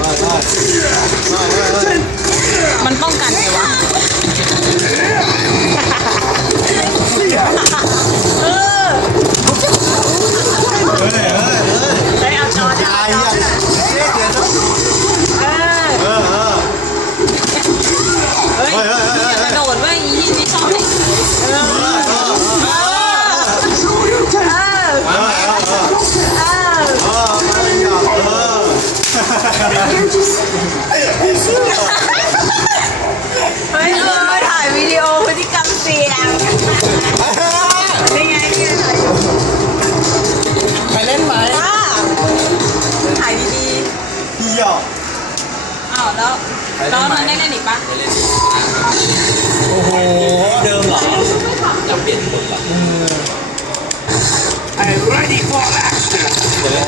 มัน ที่ยวๆอ้าวแล้วแล้วมันได้เล่นอีกปะโอ้โหเดิมเหรอจะเปลี่ยนคนเหรอ I'm ready for action.